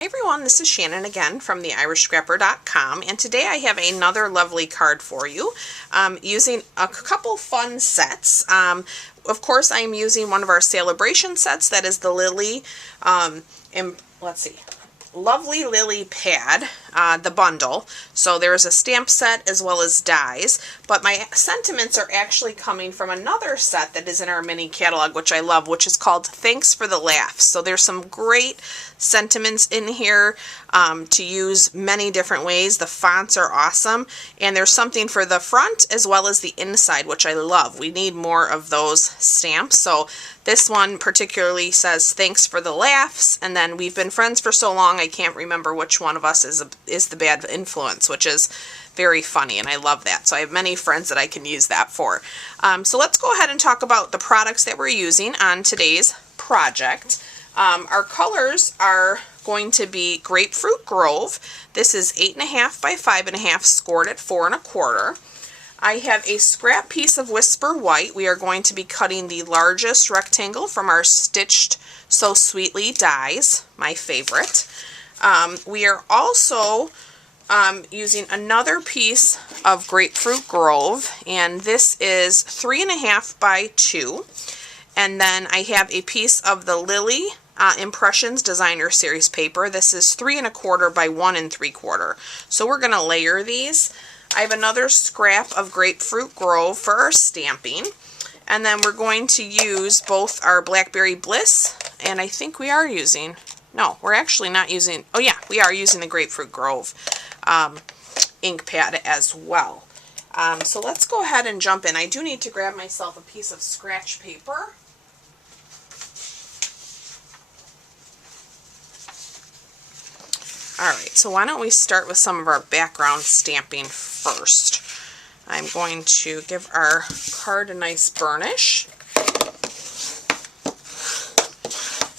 Hey everyone, this is Shannon again from theirishscrapper.com, and today I have another lovely card for you using a couple fun sets. Of course, I am using one of our celebration sets, that is the Lily, Lovely Lily Pad, the bundle. So there's a stamp set as well as dies, but my sentiments are actually coming from another set that is in our mini catalog, which I love, which is called Thanks for the Laughs. So there's some great sentiments in here to use many different ways. The fonts are awesome, and there's something for the front as well as the inside, which I love. We need more of those stamps. So this one particularly says thanks for the laughs, and then we've been friends for so long I can't remember which one of us is the bad influence, which is very funny, and I love that. So I have many friends that I can use that for. So let's go ahead and talk about the products that we're using on today's project. Our colors are going to be Grapefruit Grove. This is 8.5 by 5.5 scored at 4 1/4. I have a scrap piece of Whisper White. We are going to be cutting the largest rectangle from our Stitched So Sweetly dies, my favorite. We are also using another piece of Grapefruit Grove, and this is 3.5 by 2. And then I have a piece of the Lily Impressions Designer Series paper. This is 3 1/4 by 1 3/4. So we're going to layer these. I have another scrap of Grapefruit Grove for our stamping. And then we're going to use both our Blackberry Bliss, and I think we are using, no, we're actually not using, oh yeah, we are using the Grapefruit Grove ink pad as well. So let's go ahead and jump in. I do need to grab myself a piece of scratch paper. Alright, so why don't we start with some of our background stamping first. I'm going to give our card a nice burnish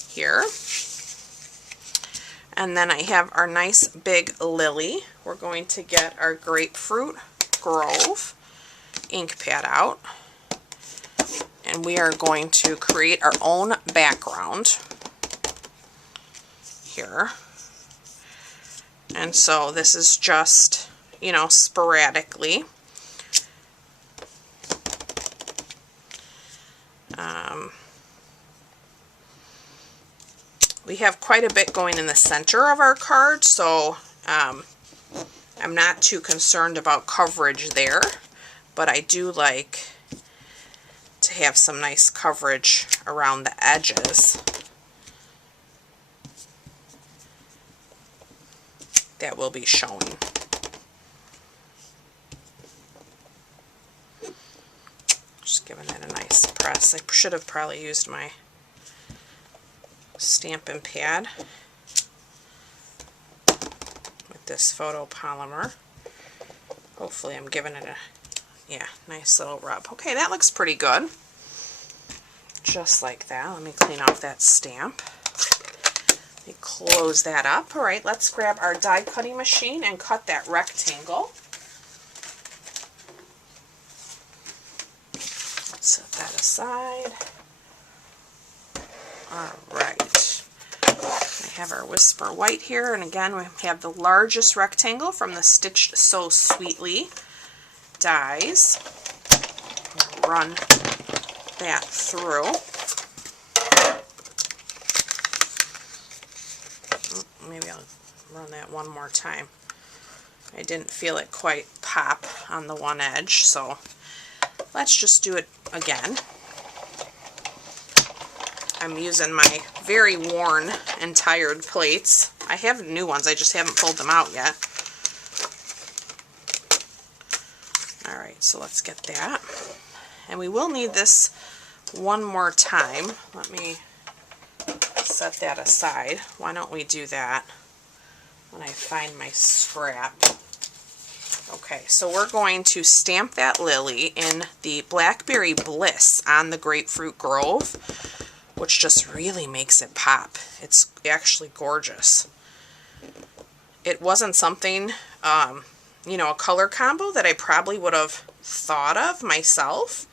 here. And then I have our nice big lily. We're going to get our Grapefruit Grove ink pad out. And we are going to create our own background here. And so this is just, you know, sporadically. We have quite a bit going in the center of our card, so I'm not too concerned about coverage there, but I do like to have some nice coverage around the edges. That will be showing. Just giving it a nice press. I should have probably used my Stampin' Pad with this photopolymer. Hopefully I'm giving it a, nice little rub. Okay, that looks pretty good. Just like that. Let me clean off that stamp. Let me close that up. Alright, let's grab our die cutting machine and cut that rectangle. Set that aside. Alright, I have our Whisper White here, and again we have the largest rectangle from the Stitched So Sweetly dies. Run that through. Maybe I'll run that one more time. I didn't feel it quite pop on the one edge, so let's just do it again. I'm using my very worn and tired plates. I have new ones, I just haven't pulled them out yet. Alright, so let's get that. And we will need this one more time. Let me set that aside. Why don't we do that when I find my scrap? Okay, so we're going to stamp that lily in the Blackberry Bliss on the Grapefruit Grove, which just really makes it pop. It's actually gorgeous. It wasn't something, you know, a color combo that I probably would have thought of myself.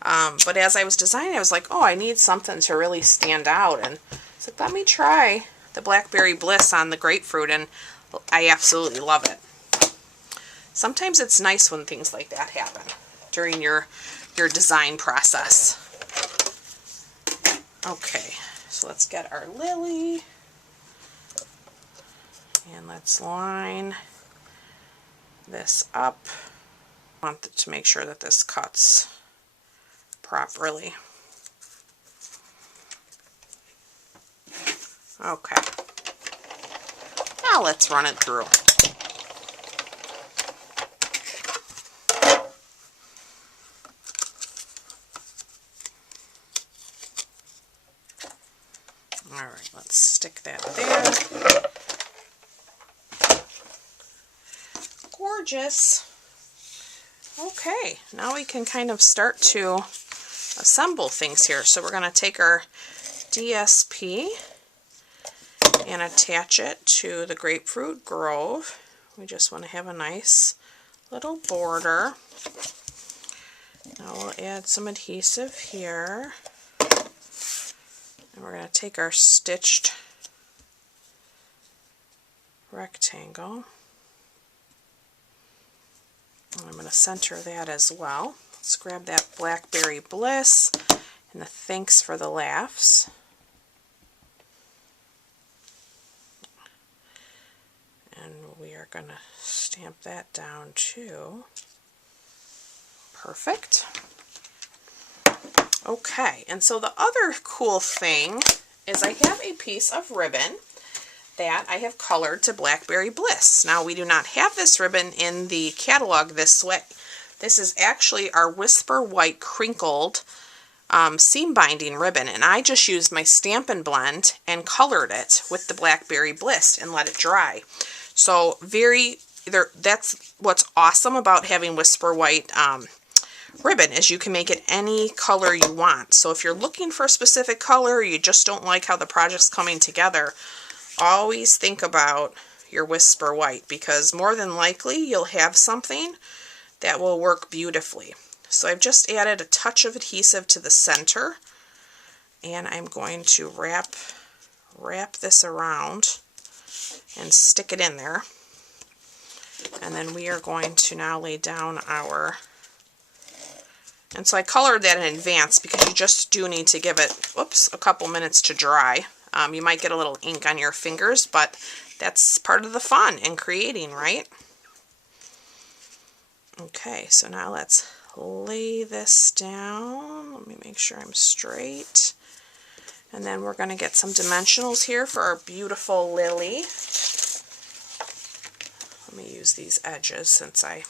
But as I was designing, I was like, oh, I need something to really stand out. And it's like, let me try the Blackberry Bliss on the grapefruit, and I absolutely love it. Sometimes it's nice when things like that happen during your design process. Okay, so let's get our lily, and let's line this up. I want to make sure that this cuts properly. Okay, now let's run it through. Alright, let's stick that there. Gorgeous. Okay, now we can kind of start to assemble things here. So we're going to take our DSP and attach it to the Grapefruit Grove. We just want to have a nice little border. Now we'll add some adhesive here. And we're going to take our stitched rectangle. And I'm going to center that as well. Let's grab that Blackberry Bliss and the Thanks for the Laughs. And we are going to stamp that down too. Perfect. Okay, and so the other cool thing is I have a piece of ribbon that I have colored to Blackberry Bliss. Now, we do not have this ribbon in the catalog this way. This is actually our Whisper White crinkled seam binding ribbon, and I just used my Stampin' Blend and colored it with the Blackberry Bliss and let it dry. So that's what's awesome about having Whisper White ribbon, is you can make it any color you want. So if you're looking for a specific color, or you just don't like how the project's coming together, always think about your Whisper White, because more than likely you'll have something that will work beautifully. So I've just added a touch of adhesive to the center, and I'm going to wrap this around and stick it in there. And then we are going to now lay down our, and so I colored that in advance because you just do need to give it, a couple minutes to dry. You might get a little ink on your fingers, but that's part of the fun in creating, right? Okay, so now let's lay this down. Let me make sure I'm straight. And then we're going to get some dimensionals here for our beautiful lily. Let me use these edges since I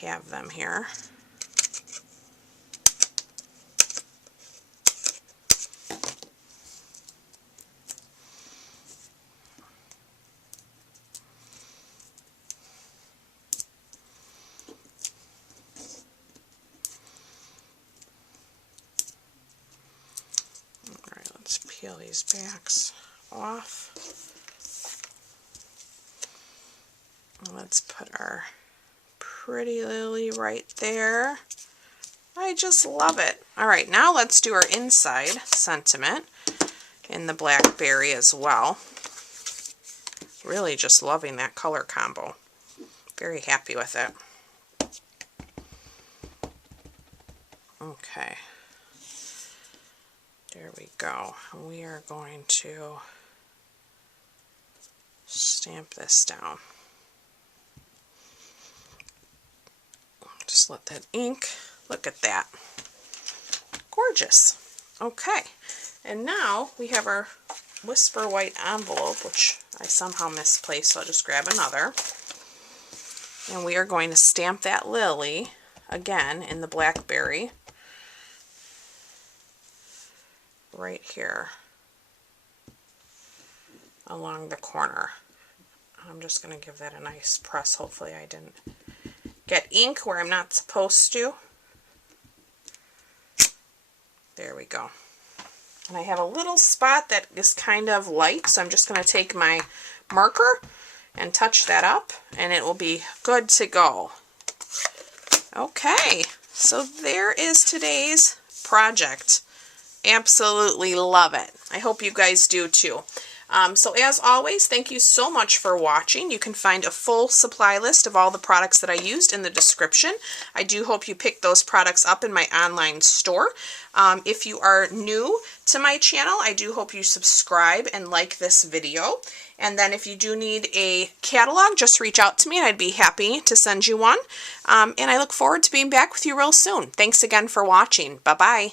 have them here. Peel these backs off. Let's put our pretty lily right there. I just love it. Alright, now let's do our inside sentiment in the Blackberry as well. Really just loving that color combo. Very happy with it. Okay. There we go. We are going to stamp this down. Just let that ink, look at that. Gorgeous. Okay, and now we have our Whisper White envelope, which I somehow misplaced, so I'll just grab another. And we are going to stamp that lily again in the Blackberry right here along the corner. I'm just going to give that a nice press. Hopefully I didn't get ink where I'm not supposed to. There we go. And I have a little spot that is kind of light, so I'm just going to take my marker and touch that up, and it will be good to go. Okay, so there is today's project. Absolutely love it. I hope you guys do too. So as always, thank you so much for watching. You can find a full supply list of all the products that I used in the description. I do hope you pick those products up in my online store. If you are new to my channel, I do hope you subscribe and like this video. And then if you do need a catalog, just reach out to me and I'd be happy to send you one. And I look forward to being back with you real soon. Thanks again for watching. Bye-bye.